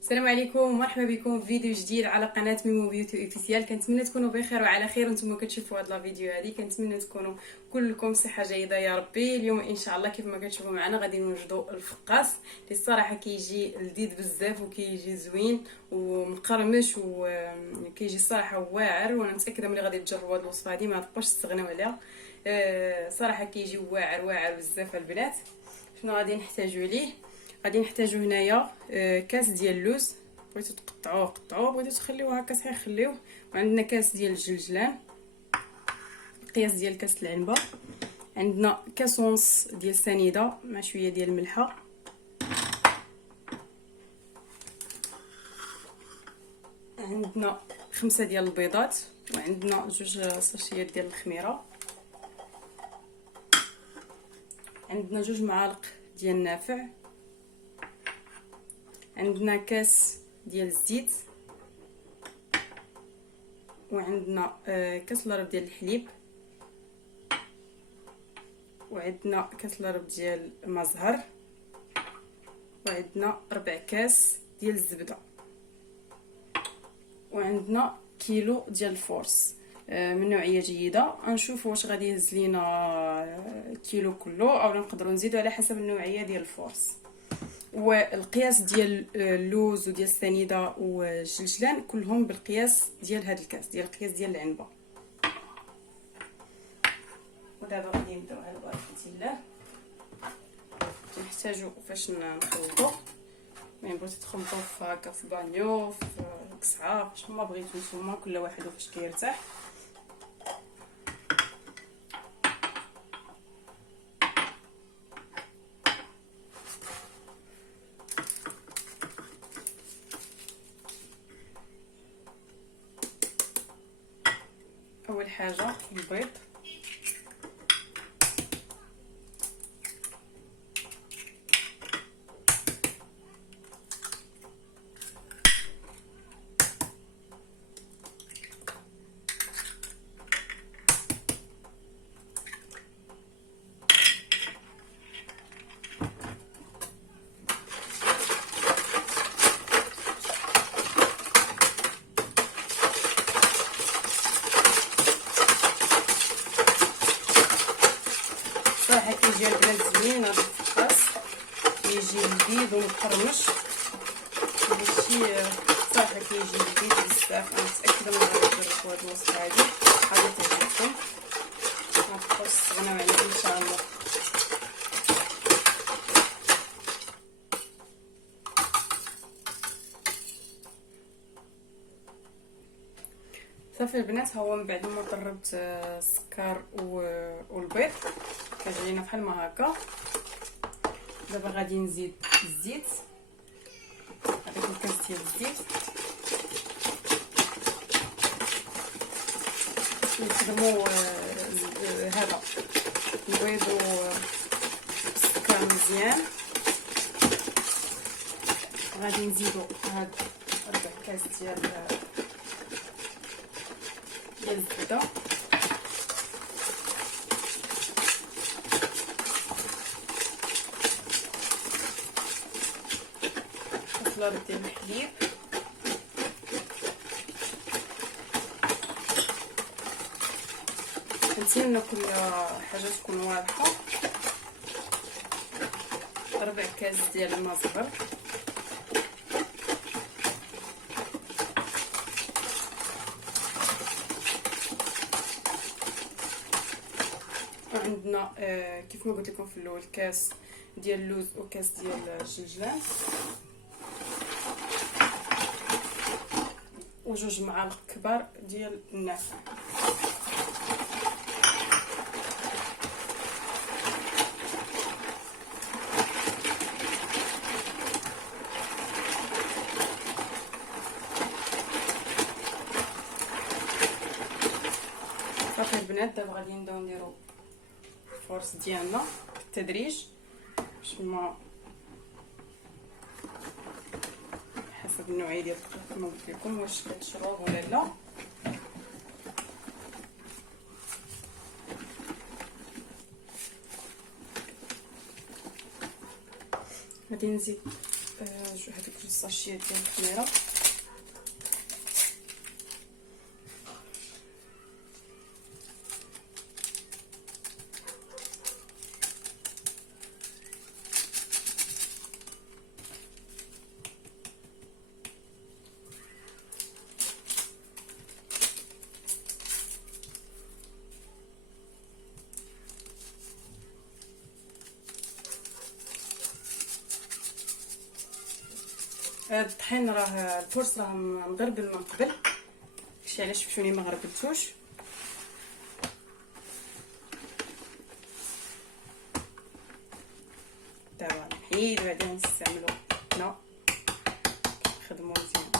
السلام عليكم ومرحبا بكم في فيديو جديد على قناه ميمو بيوتي اوفيسيال. كنتمنى تكونوا بخير وعلى خير وانتم كتشوفوا هذا الفيديو هذه. كنتمنى تكونوا كلكم صحه جيده يا ربي. اليوم ان شاء الله كيف ما كتشوفوا معنا غادي نوجدوا الفقاص اللي الصراحه كيجي لذيذ بزاف وكيجي زوين ومقرمش وكيجي الصراحه واعر، وانا متاكده ملي غادي تجربوا هذه الوصفه هذه ما تبقاوش تستغناو عليها. صراحه كيجي واعر بزاف البنات. شنو غادي نحتاجوا ليه؟ غادي نحتاجو هنايا كاس ديال اللوز، بغيتو تقطعوه قطعوه، بغيتو تخليوه هكا صحيح خليوه. وعندنا كاس ديال الجلجلان، قياس ديال كاس العنبه. عندنا كاس ونص ديال سنيده مع شويه ديال الملحه. عندنا 5 ديال البيضات، وعندنا 2 ساشيات ديال الخميره. عندنا 2 معالق ديال النافع. عندنا كاس ديال الزيت، وعندنا كاس لرب ديال الحليب، وعندنا كاس لرب ديال المزهر، وعندنا 4 كاس ديال الزبده، وعندنا كيلو ديال الفورس من نوعيه جيده. غنشوف واش غادي يهز لينا كيلو كله او نقدروا نزيدوا على حسب النوعيه ديال الفورس. والقياس ديال اللوز وديال السنيده والجلجلان كلهم بالقياس ديال هذا الكاس، ديال القياس ديال العنبه. ودابا غادي نبداو على بركه الله. نحتاجو فاش نخلطو، يعني بغيتو تخلطو هكا في بانيو، في كسعه، فاش ما بغيتو نتوما، كل واحد فاش كيرتاح. اول حاجه البيض، صراحه كيجي البنات زوين هذا الفقاص، كيجي لذيذ ومقرمش. هادشي صراحه كيجي لذيذ بزاف. انا متاكده من غادي تجربوا هاد الوصفه هادي، غادي تعجبكم، ما تبقاوش تستغناو عليها ان شاء الله. صافي البنات، هو من بعد ما ضربت السكر والبيض كيجي لينا بحال ما هكا. دابا غادي نزيد الزيت، هذاك الكاس ديال الزيت. نخدموا هذا البيض والسكر مزيان. غادي نزيدو هاد 4 كاس ديال الزبده، كاس ديال الحليب، نتمنى كل حاجه تكون واضحه. 4 كاس ديال المزهر، عندنا كيف ما قلت لكم في الاول كاس ديال اللوز وكاس ديال الجلجلان، و2 معالق كبار ديال النافع. صافي البنات، دابا غادي نبداو نديرو الفورس ديالنا بالتدريج باش ما حسب النوعيه ديال الفقاص كما قلت لكم، واش كتشرب ولا لا. غادي نزيد هذوك جوج ساشيات ديال الخميره. الطحين راه الفرص راه مغربل من قبل، داكشي علاش شفتوني ما غربلتوش. دابا نحيد بعدا نستعملو حنا نخدمو مزيان.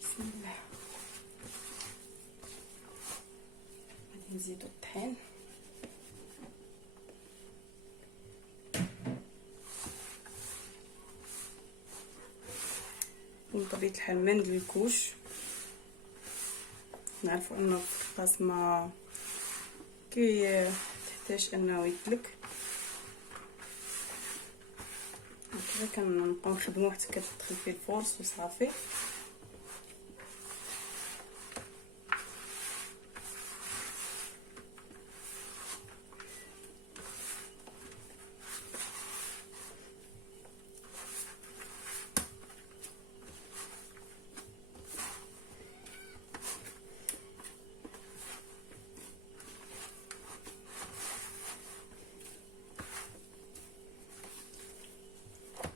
بسم الله. غادي نزيدو الطحين، بطبيعة الحال ما ندلكوش، نعرفوا انه الخاص ما تحتاج انه يدلك، هكذا كنبقاو نخدمو حتى كتدخل فيه الفرص وصافي.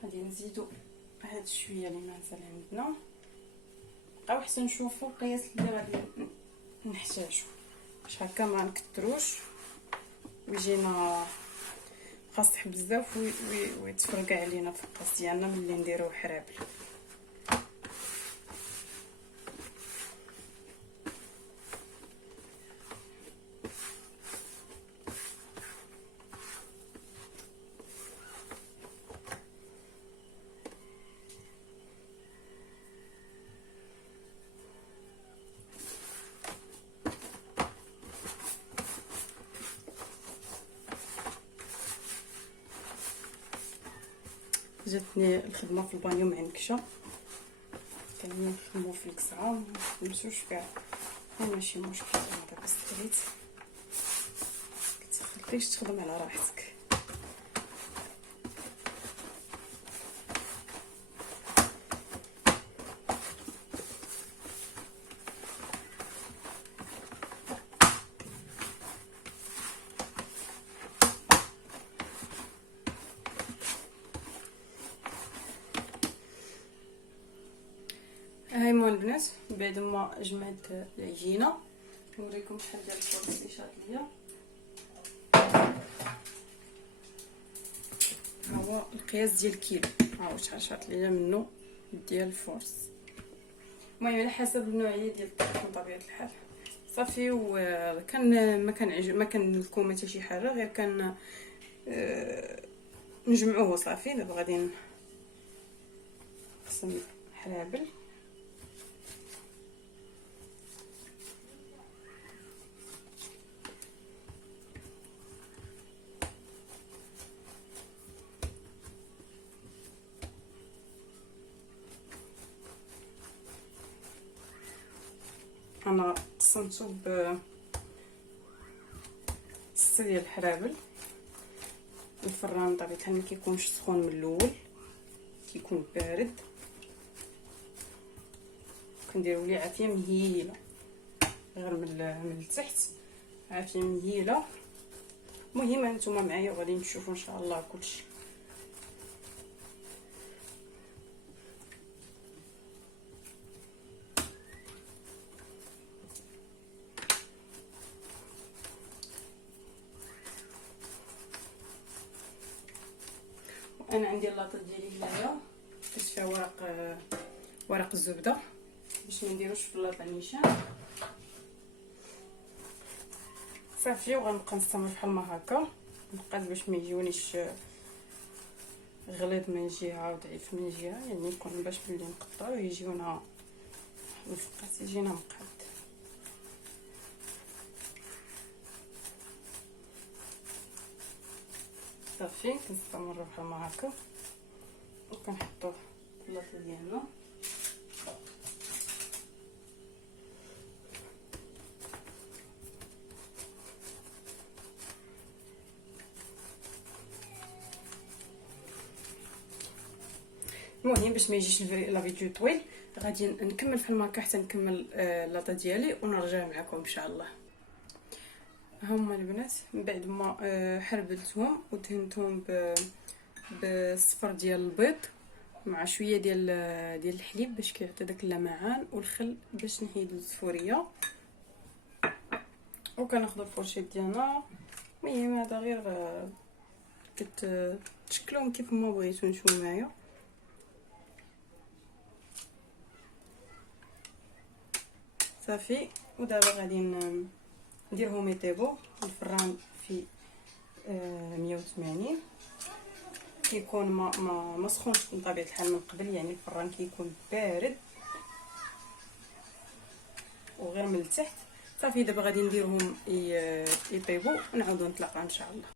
غادي نزيدو هاد شويه اللي مازال عندنا، بقاو حتى نشوفوا القياس اللي غادي نحتاجو باش هكا ما نكثروش ويجينا خاصح بزاف ويتفرقع علينا في القاس ديالنا ملي نديرو حرابل. جاتني الخدمه في البانيو معنكشه، كنخدمو في الكسعه منمشوش كاع، ماشي مشكل. دابا ستريت كتخليكش تخدم على راحتك. هاي مول البنات بعد ما جمعت العجينه نوريكم شحال ديال الفرص اللي شات ليا. ها هو القياس ديال الكيلو، ها هو شحال شات ليا منه ديال الفرص. المهم على حسب النوعيه ديال الطرف بطبيعه الحال صافي. وكان ما كنلكم حتى شي حاجه، غير كان نجمعوه صافي. دابا غادي نقسم حرابل. انا قسمته ب 6 ديال الحرابل. الفران بطبيعه الحال ما كيكونش سخون من الاول، كيكون بارد. كنديروا ليه عافيه مهيله غير من التحت، عافيه مهيله. المهم نتوما معايا وغادي تشوفوا ان شاء الله كلشي. انا عندي اللاطه ديالي هنايا درت فيها ورق الزبده باش ما نديروش في اللاطه نيشان صافي. وغنبقى نستمر بحال ما هكا، نبقى باش ما يجيونيش غليظ من جهه وضعيف من جهه، يعني يكون باش ملي نقطعو يجيونا الفقاس يجينا مقاد. صافي كنستمروا بحال ما هكا وكنحطوه في البلاصه ديالنا. المهم باش ما يجيش لا فيديو طويل غادي نكمل في هكا حتى نكمل لاطا ديالي ونرجع معكم ان شاء الله. هما البنات من بعد ما حربلتهم ودهنتهم بالصفر ديال البيض مع شويه ديال الحليب باش كيعطي داك اللمعان والخل باش نحيدو الزفوريه. وكناخذ الفرشيط ديالنا. المهم هذا غير كتشكلوهم كيف ما بغيتو. نشوفوا معايا صافي. ودابا غادي نديرهم يطيبوا الفران في 180. كيكون ما سخونش بطبيعه الحال من قبل، يعني الفران كيكون بارد وغير من التحت. صافي دابا غادي نديرهم يطيبوا ونعاودو نتلاقاو ان شاء الله.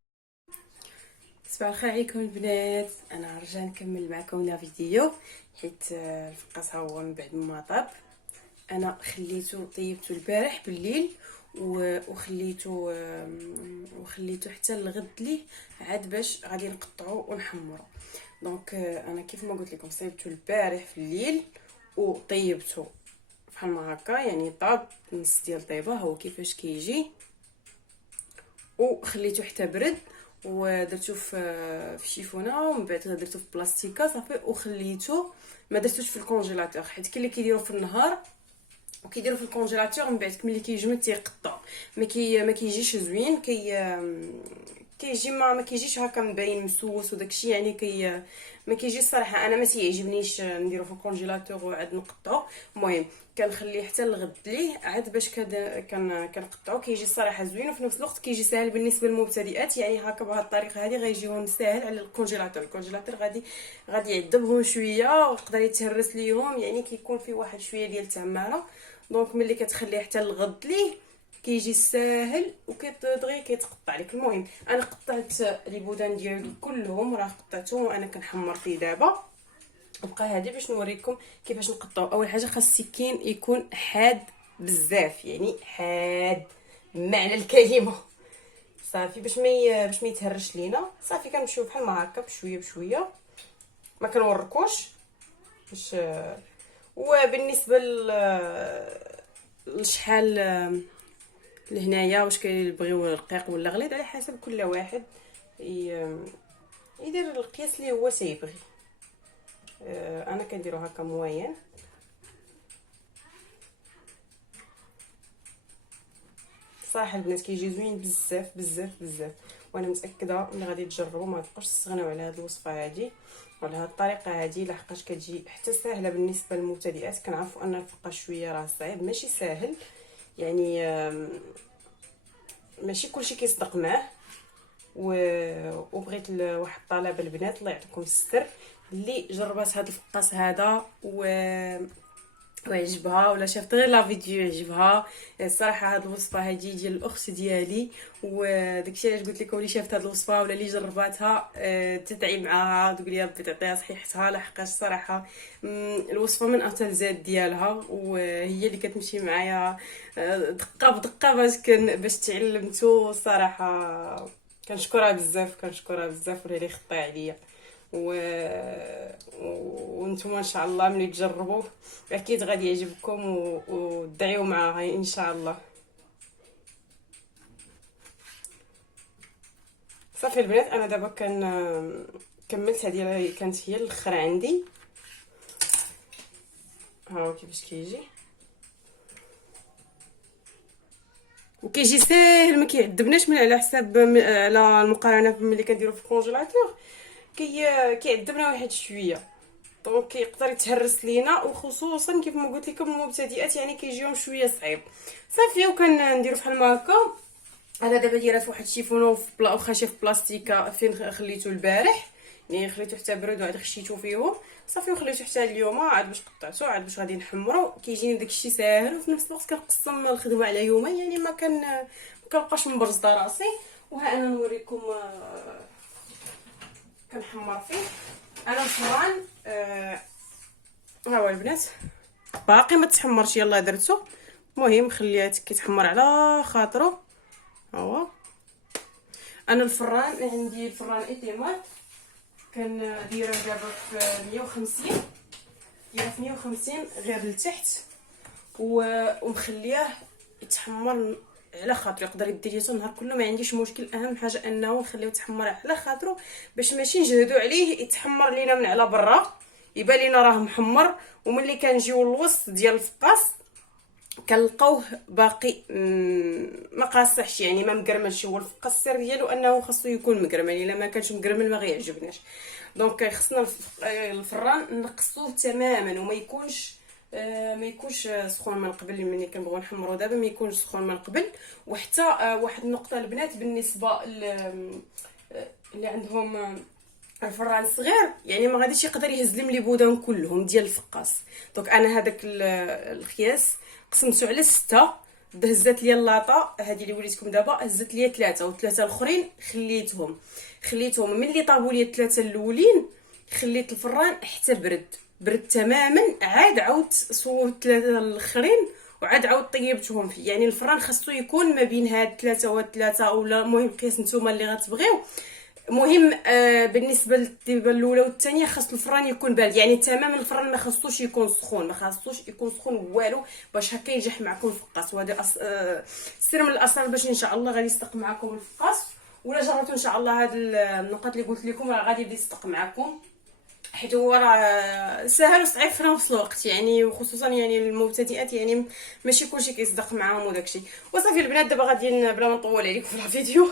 صباح الخير عليكم البنات، انا رجع نكمل معكم لا فيديو حيت الفقاس ها هو من بعد ما طاب. انا خليته طيبته البارح بالليل وخليته حتى الغد ليه عاد باش غادي نقطعو ونحمرو. دونك انا كيف ما قلت لكم صيبته البارح في الليل وطيبته بحال ما هكا، يعني طاب نص ديال طيبه هو كيفاش كيجي، وخليته حتى برد ودرتو في شيفونه ومن بعد درتو في بلاستيكه صافي وخليته. ما درتوش في الكونجيلاتور حيت كاين اللي كيديروا في النهار وكيديروا في الكونجيلاتور من بعد ملي كيجمد تيقطع ما كيجيش زوين. كيجي ما كيجيش هكا مبين مسوس وداكشي، يعني ما كيجيش الصراحه. انا ما تيعجبنيش نديرو في الكونجيلاتور وعاد نقطعو. المهم كنخليه حتى الغد ليه عاد باش كنقطعو كيجي الصراحه زوين، وفي نفس الوقت كيجي ساهل بالنسبه للمبتدئات. يعني هكا بهذه الطريقه هذه غيجيهم ساهل على الكونجيلاتور. غادي يعذبهم شويه ويقدر يتهرس ليهم، يعني كيكون فيه واحد شويه ديال التعماره. دونك ملي كتخليه حتى الغد ليه كيجي ساهل وكيدغي كيتقطع لك. المهم انا قطعت لي بودان ديالي كلهم راه قطعتهم وانا كنحمر فيه دابا. بقى هذه باش نوريكم كيفاش نقطعو. اول حاجه خاص السكين يكون حاد بزاف، يعني حاد بمعنى الكلمه صافي باش ما يتهرش لينا. صافي كنمشيو بحال ما هكا بشويه بشويه ما كنوركوش باش. وبالنسبه لشحال لهنايا واش كيبغيو رقيق ولا غليظ على حسب كل واحد يدير القياس اللي هو تيبغي. انا كنديرو هكا موين. صراحه البنات كيجي زوين بزاف بزاف بزاف، وانا متاكده ملي غادي تجربوا ما تبقاوش تستغناو على هذه الوصفه هذه وعلى هذه الطريقه هذه، لحقاش كتجي حتى سهله بالنسبه للمبتدئات. كنعرفوا ان الفقه شويه راه صعيب ماشي ساهل، يعني ماشي كلشي كيصدق معاه. وبغيت واحد الطلب البنات الله يعطيكم الستر اللي جربات هذا الفقاس هذا وعجبها ولا شافت غير لا فيديو عجبها. الصراحه هذه الوصفه هذه ديال الاخت ديالي، وداكشي علاش قلت لكم اللي شافت هذه الوصفه ولا اللي جرباتها تدعي معاها تقول يا ربي تعطيها صحيحتها، لحقاش الصراحه الوصفه من افضل زاد ديالها وهي اللي كتمشي معايا دقه بدقه باش تعلمتو. الصراحه كنشكرها بزاف ولا اللي خطا عليا. وانتم ان شاء الله ملي تجربوه اكيد غادي يعجبكم ودعيو معاها ان شاء الله. صافي البنات انا دابا كملت هذه كانت هي الاخر عندي. ها هو كيفاش كيجي وكيجي ساهل ما كيعذبناش من على حساب على المقارنه ملي كنديرو في الكونجيلاتور كيعذبنا واحد شويه. دونك كيقدر يتهرس لينا، وخصوصا كيف ما قلت لكم المبتدئات يعني كيجيهم شويه صعيب. صافي وكنديرو بحال ما هكا. انا دابا دايره في واحد الشيفونه وخاشيه في بلاستيكه فين خليته البارح، يعني خليته حتى برد وعاد خشيتو فيهم صافي وخليته حتى اليوم عاد باش قطعته عاد باش غادي نحمرو. كيجيني داكشي ساهل وفي نفس الوقت كنقسم الخدمه على يومين، يعني ما كنبقاش مبرزطه راسي. وها انا نوريكم كنحمر فيه. انا الفران ها هو البنات باقي ما تحمرش، يلا درتو. المهم خليها كيتحمر على خاطرو. ها هو انا الفران عندي الفران ايتيمال كنديره دابا في 150، دايره في 150 غير لتحت، ومخلياه يتحمر على خاطرو. يقدر يدير ليا النهار كله ما عنديش مشكل. اهم حاجه انه نخليوه يتحمر على خاطرو باش ماشي نجهدوا عليه يتحمر لينا من على برا يبان لينا راه محمر، وملي كنجيو للوسط ديال الفقاس كنلقاوه باقي ما قاصحش، يعني ما مقرملش. هو الفقاس السر ديالو انه خاصو يكون مقرمل، الا ما كانش مقرمل ما غيعجبناش. دونك خصنا الفران نقصوه تماما وما يكونش ما يكونش سخون من قبل. ملي كنبغيو نحمرو دابا ما يكونش سخون من قبل. وحتى واحد النقطه البنات بالنسبه اللي عندهم الفران صغير، يعني ما غاديش يقدر يهزلم لي بودان كلهم ديال الفقاس. دونك انا هذاك الخياس قسمته على 6، هزات ليا اللاطه هذه اللي وريتكم دابا، هزت ليا 3 والثلاثه الاخرين خليتهم ملي طابوا ليا الثلاثه الاولين خليت الفران حتى برد تماما. عاود صورت الثلاثه الاخرين وعاد طيبتهم فيه. يعني الفران خاصو يكون ما بين هاد 3 و 3 ولا المهم قياس نتوما اللي غتبغيو. مهم بالنسبه للطيبه الاولى والثانيه خاص الفران يكون بارد، يعني تماما الفران ما خاصوش يكون سخون، ما خاصوش يكون سخون والو باش هكا ينجح معكم الفقاس. وهذا سر من الاسرار باش ان شاء الله غادي يصدق معكم الفقاس. ولا جربتوا ان شاء الله هاد النقط اللي قلت لكم راه غادي يبدا يصدق معكم، حيت هو راه سهل وصعيب في نفس الوقت، يعني وخصوصا يعني المبتدئات يعني ماشي كلشي كيصدق معاهم وداكشي. وصافي البنات دابا غادي بلا ما نطول عليكم في الفيديو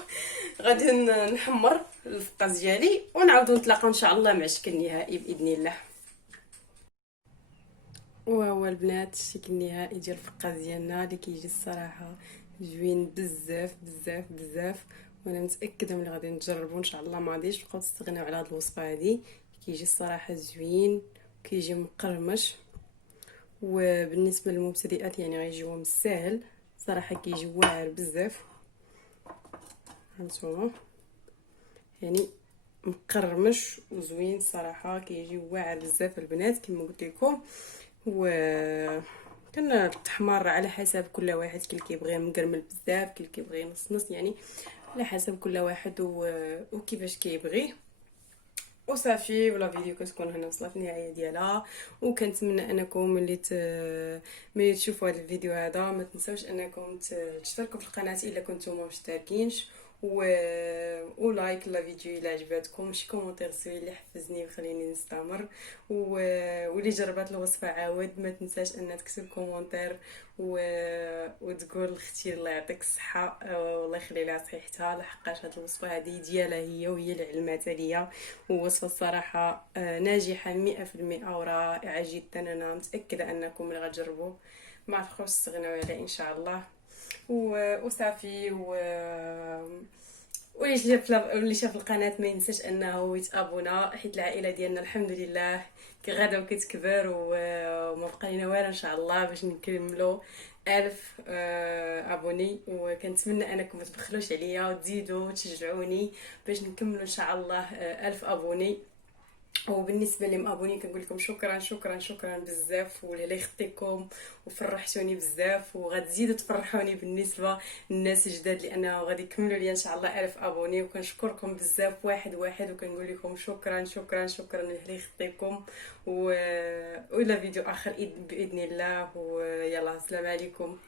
غادي نحمر الفقاس ديالي ونعاودو نتلاقاو ان شاء الله مع الشكل النهائي باذن الله. وهو البنات الشكل النهائي ديال الفقاس ديالنا اللي كيجي الصراحه زوين بزاف بزاف بزاف. وانا متاكده ملي غادي نجربوا ان شاء الله ما غاديش تبقاو تستغناو على هاد الوصفه هادي. كيجي الصراحه زوين كيجي مقرمش، وبالنسبه للمبتدئات يعني غيجيوهم ساهل صراحه. كيجي واعر بزاف هانتوما، يعني مقرمش وزوين صراحه. كيجي واعر بزاف البنات كما قلت لكم. و كان التحمار على حسب كل واحد، كل كيبغي مقرمل بزاف كل كيبغي نص نص، يعني على حسب كل واحد وكيفاش كيبغي. وصافي ولا فيديو كتكون هنا وصلت النهايه ديالها. وكنتمنى انكم ملي تشوفوا هذا الفيديو هذا ما تنساوش انكم تشتركوا في القناه الا كنتم مشتركينش، ولايك لا فيديو الا عجبتكم، شي كومونتير زوين اللي حفزني وخليني نستمر. واللي جربات الوصفه عاود ما تنساش ان تكتب كومونتير وتقول اختي الله يعطيك الصحه والله يخلي لها صحتها، لحقاش هاد الوصفه هذه ديالها هي وهي اللي علماتها ليا. ووصفه الصراحه ناجحه 100% ورائعه جدا. انا متاكده انكم اللي غتجربوه ما تبقاوش تستغناو عليه ان شاء الله. وصافي واللي شاف القناه ما ينساش انه يتابونا، حيت العائله ديالنا الحمد لله غادا وكتكبر وما بقى لينا والو ان شاء الله باش نكملوا 1000 ابوني. وكنتمنى انكم ما تبخلوش عليا وتزيدوا تشجعوني باش نكملوا ان شاء الله 1000 ابوني. وبالنسبه لي مابوني كنقول لكم شكرا شكرا شكرا بزاف، والله يخطيكم وفرحتوني بزاف وغتزيدوا تفرحوني بالنسبه للناس الجداد لانه غادي يكملوا لي ان شاء الله 1000 ابوني. وكنشكركم بزاف واحد واحد وكنقول لكم شكرا شكرا شكرا، الله يخطيكم. والى فيديو اخر باذن الله. ويلا السلام عليكم.